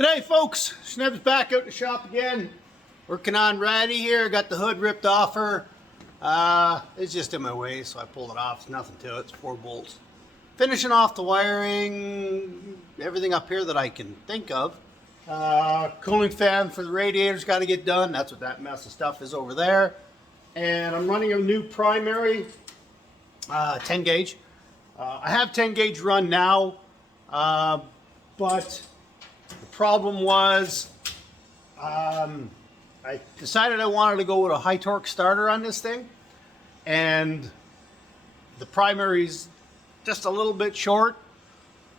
G'day folks, Schneb's back out in the shop again. Working on Ratty here, got the hood ripped off her. It's just in my way, so I pulled it off. It's nothing to it, it's 4 bolts. Finishing off the wiring, everything up here that I can think of. Cooling fan for the radiator's got to get done. That's what that mess of stuff is over there. And I'm running a new primary 10 gauge. I have 10 gauge run now, but the problem was I decided I wanted to go with a high torque starter on this thing, and the primary's just a little bit short,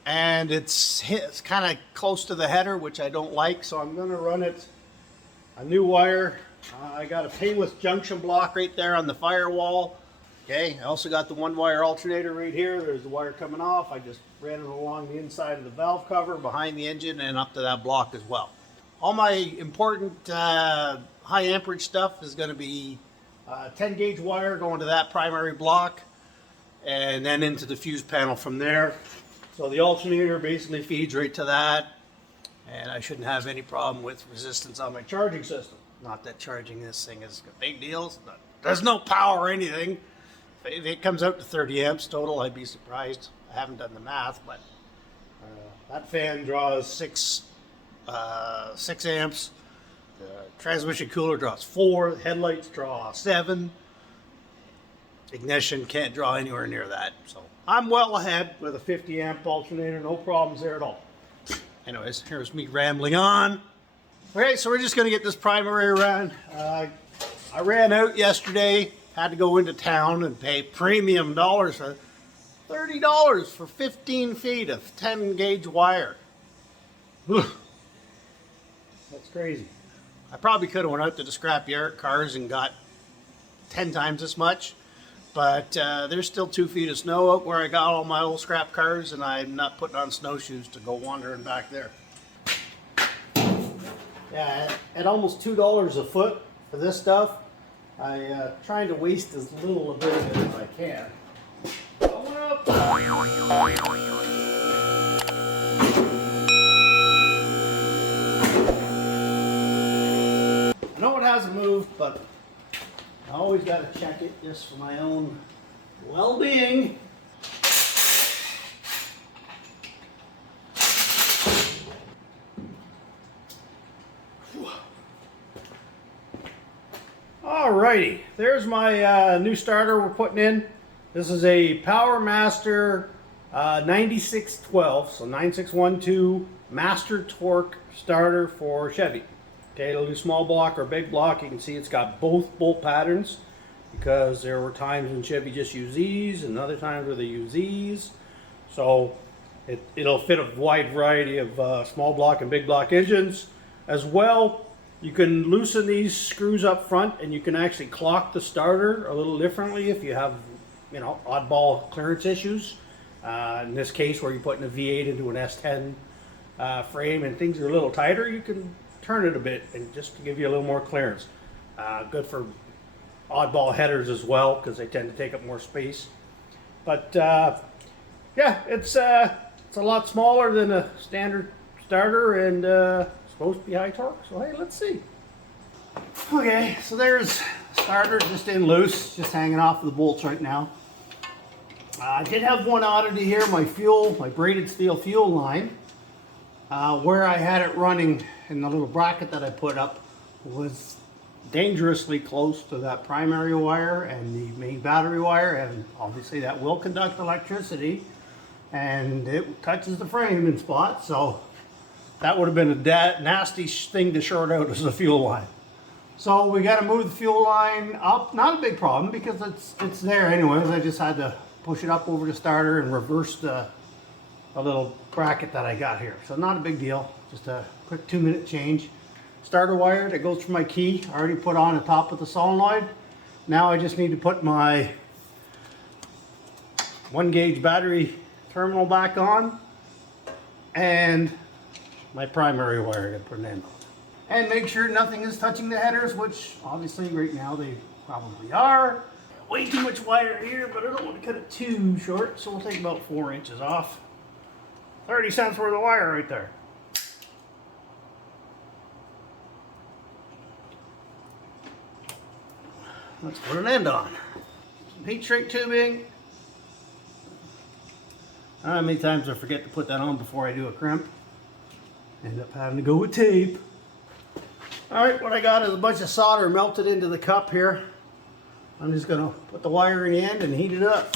and it's kind of close to the header, which I don't like, so I'm going to run it a new wire. I got a painless junction block right there on the firewall. Okay, I also got the 1-wire alternator right here. There's the wire coming off. I just ran it along the inside of the valve cover, behind the engine, and up to that block as well. All my important high amperage stuff is going to be 10 gauge wire going to that primary block, and then into the fuse panel from there. So the alternator basically feeds right to that, and I shouldn't have any problem with resistance on my charging system. Not that charging this thing is a big deal. There's no power or anything. If it comes out to 30 amps total, I'd be surprised. I haven't done the math, but that fan draws 6 amps. The transmission cooler draws 4. The headlights draw 7. Ignition can't draw anywhere near that. So I'm well ahead with a 50 amp alternator. No problems there at all. Anyways, here's me rambling on. Okay, so we're just going to get this primary run. I ran out yesterday. Had to go into town and pay premium dollars for $30 for 15 feet of 10 gauge wire. Ugh. That's crazy. I probably could have went out to the scrapyard cars and got 10 times as much, but there's still 2 feet of snow out where I got all my old scrap cars, and I'm not putting on snowshoes to go wandering back there. Yeah, at almost $2 a foot for this stuff, I'm trying to waste as little of it as I can. Going up. I know it hasn't moved, but I always got to check it just for my own well-being. Alrighty, there's my new starter we're putting in. This is a PowerMaster 9612, so 9612 master torque starter for Chevy. Okay, it'll do small block or big block. You can see it's got both bolt patterns, because there were times when Chevy just used these and other times where they use these. So it'll fit a wide variety of small block and big block engines as well. You can loosen these screws up front, and you can actually clock the starter a little differently if you have, oddball clearance issues. In this case, where you're putting a V8 into an S10 frame and things are a little tighter, you can turn it a bit and just to give you a little more clearance. Good for oddball headers as well, because they tend to take up more space. But yeah, it's a lot smaller than a standard starter, and supposed to be high torque, so hey, let's see. Okay, so there's the starter just in loose, just hanging off of the bolts right now. I did have one oddity here. My braided steel fuel line, where I had it running in the little bracket that I put up, was dangerously close to that primary wire and the main battery wire, and obviously that will conduct electricity, and it touches the frame in spots, so that would have been a nasty thing to short out as a fuel line. So we got to move the fuel line up. Not a big problem, because it's there anyways. I just had to push it up over the starter and reverse the little bracket that I got here. So not a big deal. Just a quick 2-minute change. Starter wire that goes for my key, I already put on the top of the solenoid. Now I just need to put my 1 gauge battery terminal back on, and my primary wire to put it in. And make sure nothing is touching the headers, which obviously right now they probably are. Way too much wire here, but I don't want to cut it too short, so we'll take about 4 inches off. 30 cents worth of wire right there. let's put an end on. Some heat shrink tubing. How many times I forget to put that on before I do a crimp? End up having to go with tape. Alright, what I got is a bunch of solder melted into the cup here. I'm just going to put the wire in the end and heat it up.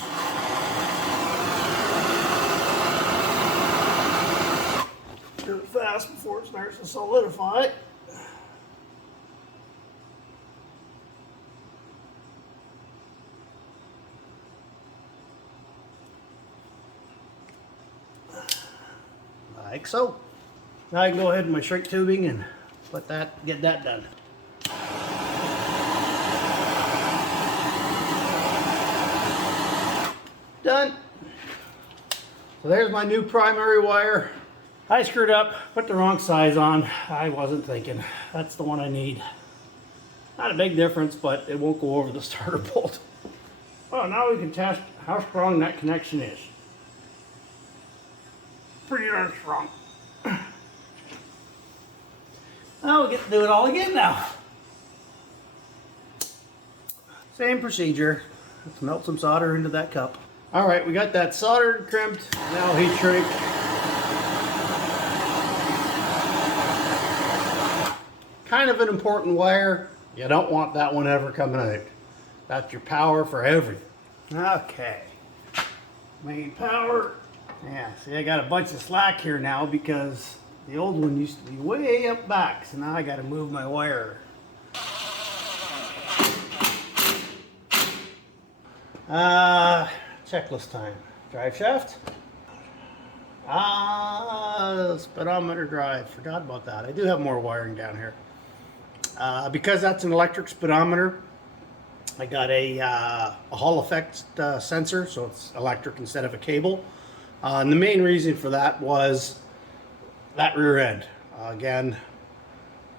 Do it fast before it starts to solidify. Like so. Now I can go ahead with my shrink tubing and get that done. Done. So there's my new primary wire. I screwed up, put the wrong size on. I wasn't thinking. That's the one I need. Not a big difference, but it won't go over the starter bolt. Oh, now we can test how strong that connection is. Pretty darn strong. Now we get to do it all again now. Same procedure. Let's melt some solder into that cup. Alright, we got that soldered, crimped, now heat shrink. Kind of an important wire. You don't want that one ever coming out. That's your power for everything. Okay. Main power. Yeah, see I got a bunch of slack here now because the old one used to be way up back, so now I got to move my wire. Checklist time. Drive shaft. Speedometer drive. Forgot about that. I do have more wiring down here. Because that's an electric speedometer, I got a Hall effect sensor, so it's electric instead of a cable. And the main reason for that was that rear end. Again,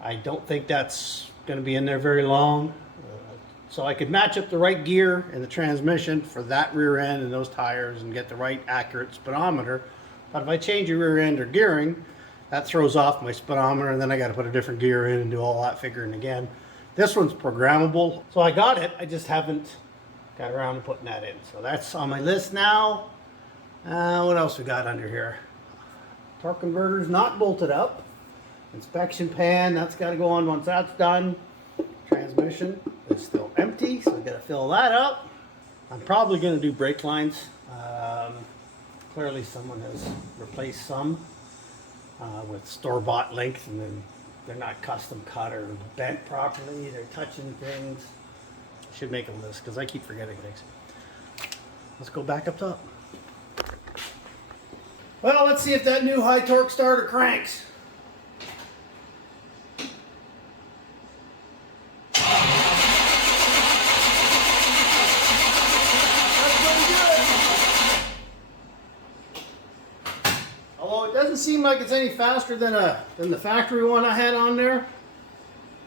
I don't think that's going to be in there very long. So I could match up the right gear in the transmission for that rear end and those tires and get the right accurate speedometer. But if I change the rear end or gearing, that throws off my speedometer and then I got to put a different gear in and do all that figuring again. This one's programmable. So I got it, I just haven't got around to putting that in. So that's on my list now. What else we got under here? Torque converter's not bolted up. Inspection pan, that's got to go on once that's done. Transmission is still empty, so I got to fill that up. I'm probably going to do brake lines. Clearly someone has replaced some with store-bought length, and then they're not custom cut or bent properly. They're touching things. I should make a list because I keep forgetting things. Let's go back up top. Well, let's see if that new high torque starter cranks. Doesn't seem like it's any faster than the factory one I had on there,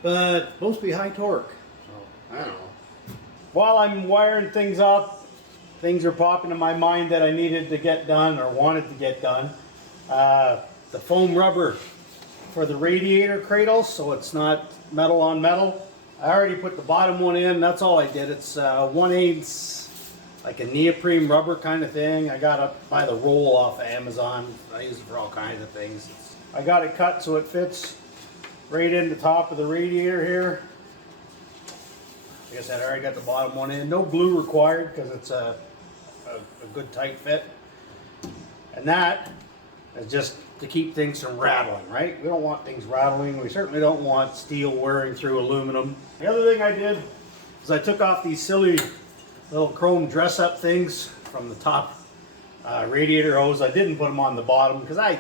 but it's supposed to be high torque. So I don't know. While I'm wiring things up, things are popping in my mind that I needed to get done or wanted to get done. The foam rubber for the radiator cradles, so it's not metal on metal. I already put the bottom one in. That's all I did. It's 1/8. Like a neoprene rubber kind of thing. I got it by the roll off of Amazon. I use it for all kinds of things. I got it cut so it fits right in the top of the radiator here. Like I said, I already got the bottom one in. No glue required because it's a good tight fit. And that is just to keep things from rattling, right? We don't want things rattling. We certainly don't want steel wearing through aluminum. The other thing I did is I took off these silly little chrome dress-up things from the top radiator hose. I didn't put them on the bottom because I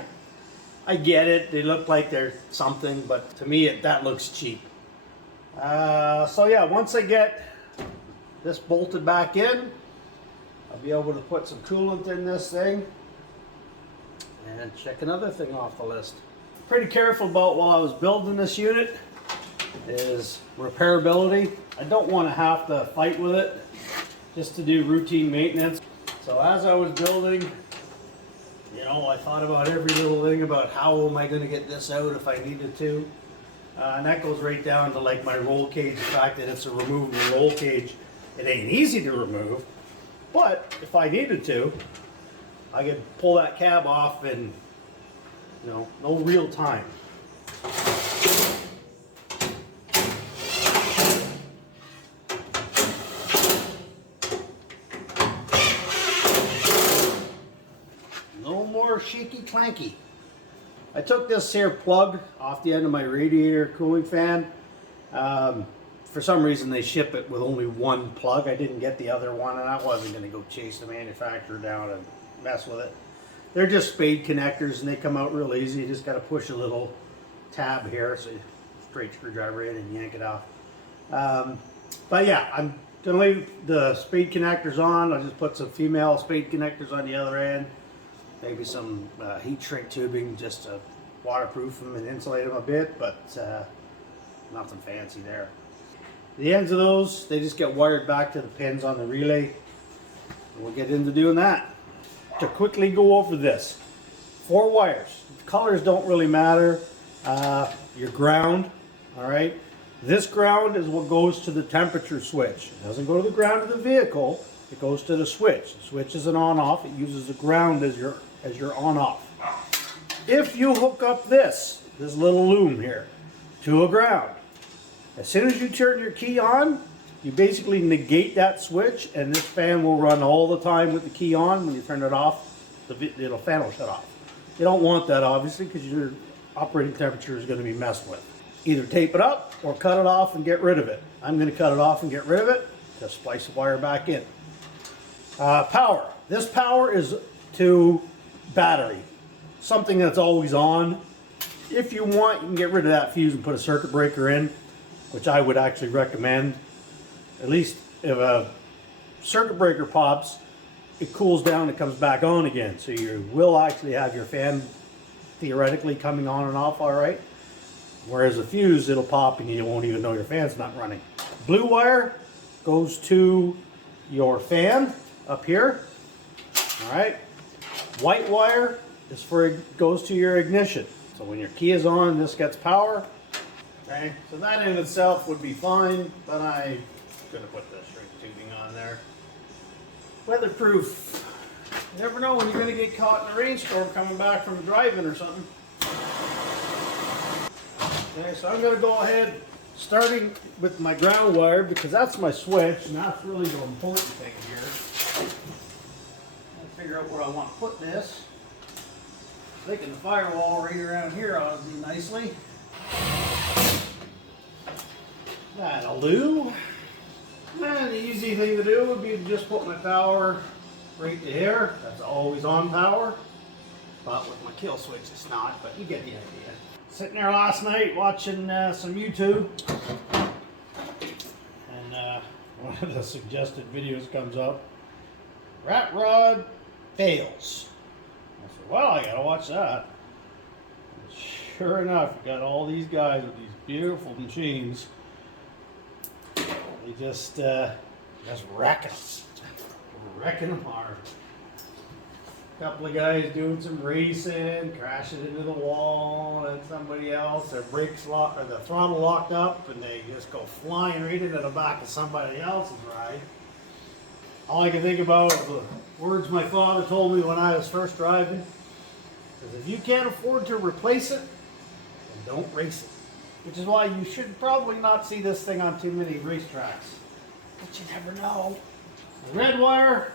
get it. They look like they're something, but to me that looks cheap. So yeah, once I get this bolted back in, I'll be able to put some coolant in this thing and check another thing off the list. Pretty careful about while I was building this unit is repairability. I don't want to have to fight with it just to do routine maintenance. So as I was building, you know, I thought about every little thing about how am I going to get this out if I needed to. And that goes right down to like my roll cage, the fact that it's a removable roll cage. It ain't easy to remove, but if I needed to, I could pull that cab off in, you know, no real time. No more shaky clanky. I took this here plug off the end of my radiator cooling fan. For some reason they ship it with only one plug. I didn't get the other one, and I wasn't going to go chase the manufacturer down and mess with it. They're just spade connectors and they come out real easy. You just got to push a little tab here, so you straight screwdriver in and yank it off. But yeah, I'm going to leave the spade connectors on. I'll just put some female spade connectors on the other end. Maybe some heat shrink tubing just to waterproof them and insulate them a bit, but nothing fancy there. The ends of those, they just get wired back to the pins on the relay. And we'll get into doing that. To quickly go over this, 4 wires. The colors don't really matter. Your ground, all right? This ground is what goes to the temperature switch. It doesn't go to the ground of the vehicle. It goes to the switch. The switch is an on-off. It uses the ground as your on-off. If you hook up this little loom here to a ground, as soon as you turn your key on, you basically negate that switch, and this fan will run all the time with the key on. When you turn it off, the fan will shut off. You don't want that, obviously, because your operating temperature is going to be messed with. Either tape it up or cut it off and get rid of it. I'm going to cut it off and get rid of it. Just splice the wire back in. Power. This power is to battery. Something that's always on. If you want, you can get rid of that fuse and put a circuit breaker in, which I would actually recommend. At least if a circuit breaker pops, it cools down and comes back on again. So you will actually have your fan theoretically coming on and off all right. Whereas a fuse, it'll pop and you won't even know your fan's not running. Blue wire goes to your fan up here. All right. White wire is goes to your ignition. So when your key is on, this gets power. Okay, so that in itself would be fine, but I'm going to put the shrink tubing on there. Weatherproof. You never know when you're going to get caught in a rainstorm coming back from driving or something. Okay, so I'm going to go ahead, starting with my ground wire, because that's my switch, and that's really the important thing here. I'll figure out where I want to put this. Thinking the firewall right around here ought to do nicely. That'll do. And the easy thing to do would be to just put my power right there. That's always on power. But with my kill switch it's not, but you get the idea. Sitting there last night watching some YouTube. And one of the suggested videos comes up. Rat rod fails. I said, well, I gotta watch that. And sure enough, you got all these guys with these beautiful machines. They just wreck us. We're wrecking them hard. A couple of guys doing some racing, crashing into the wall, and somebody else, their brakes locked, or the throttle locked up, and they just go flying right into the back of somebody else's ride. All I can think about is the words my father told me when I was first driving. Because if you can't afford to replace it, then don't race it. Which is why you should probably not see this thing on too many racetracks. But you never know. The red wire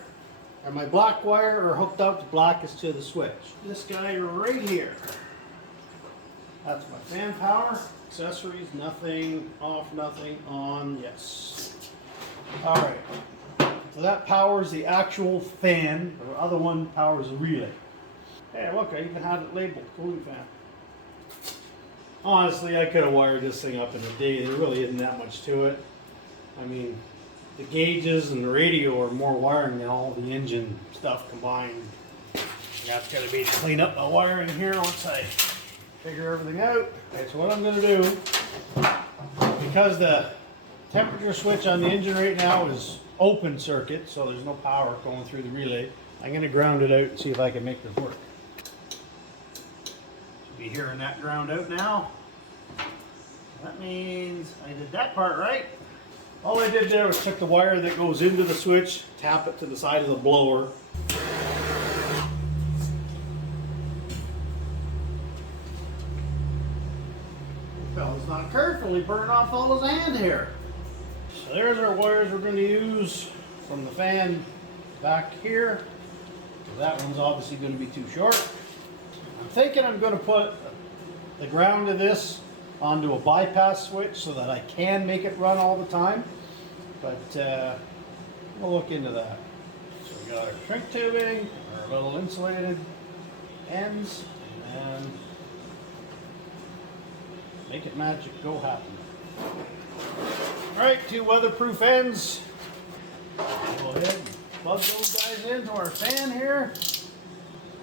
and my black wire are hooked up. The black is to the switch. This guy right here. That's my fan power. Accessories, nothing off, nothing on, yes. Alright. So that powers the actual fan. The other one powers the relay. Hey, look, I even had it labeled, cooling fan. Honestly, I could have wired this thing up in a day. There really isn't that much to it. I mean, the gauges and the radio are more wiring than all the engine stuff combined. That's going to be to clean up the wiring here once I figure everything out. Okay, so what I'm going to do, because the temperature switch on the engine right now is open circuit, so there's no power going through the relay, I'm going to ground it out and see if I can make this work. Be hearing that ground out now. That means I did that part right. All I did there was took the wire that goes into the switch, tap it to the side of the blower. The fella's not careful, he burned off all his hand hair. So there's our wires we're going to use from the fan back here. So that one's obviously going to be too short. I'm thinking I'm going to put the ground of this onto a bypass switch so that I can make it run all the time. But we'll look into that. So we got our shrink tubing, our little insulated ends, and make it magic go happen. Alright, 2 weatherproof ends. Go ahead and plug those guys into our fan here.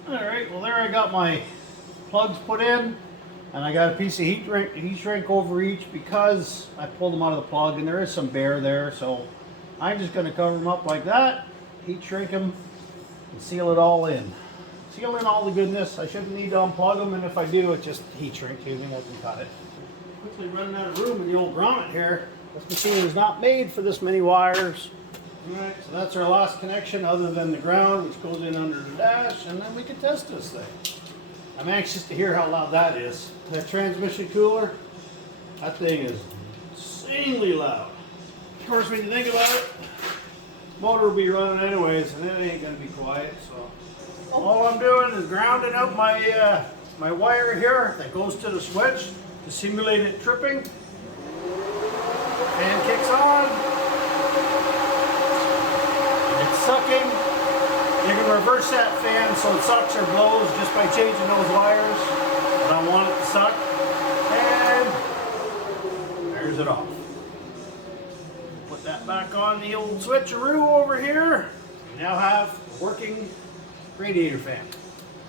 Alright, well there I got my plugs put in, and I got a piece of heat shrink over each because I pulled them out of the plug and there is some bare there, so I'm just going to cover them up like that, heat shrink them, and seal it all in. Seal in all the goodness. I shouldn't need to unplug them, and if I do, it's just heat shrink tubing. I can cut it. Quickly running out of room in the old grommet here. This machine is not made for this many wires. Alright, so that's our last connection other than the ground, which goes in under the dash, and then we can test this thing. I'm anxious to hear how loud that is. That transmission cooler, that thing is insanely loud. Of course, when you think about it, motor will be running anyways, and it ain't going to be quiet. So all I'm doing is grounding out my my wire here that goes to the switch to simulate it tripping. Fan kicks on. It's sucking. You can reverse that fan so it sucks or blows just by changing those wires. But I want it to suck. And there's it off. Put that back on the old switcheroo over here. We now have a working radiator fan.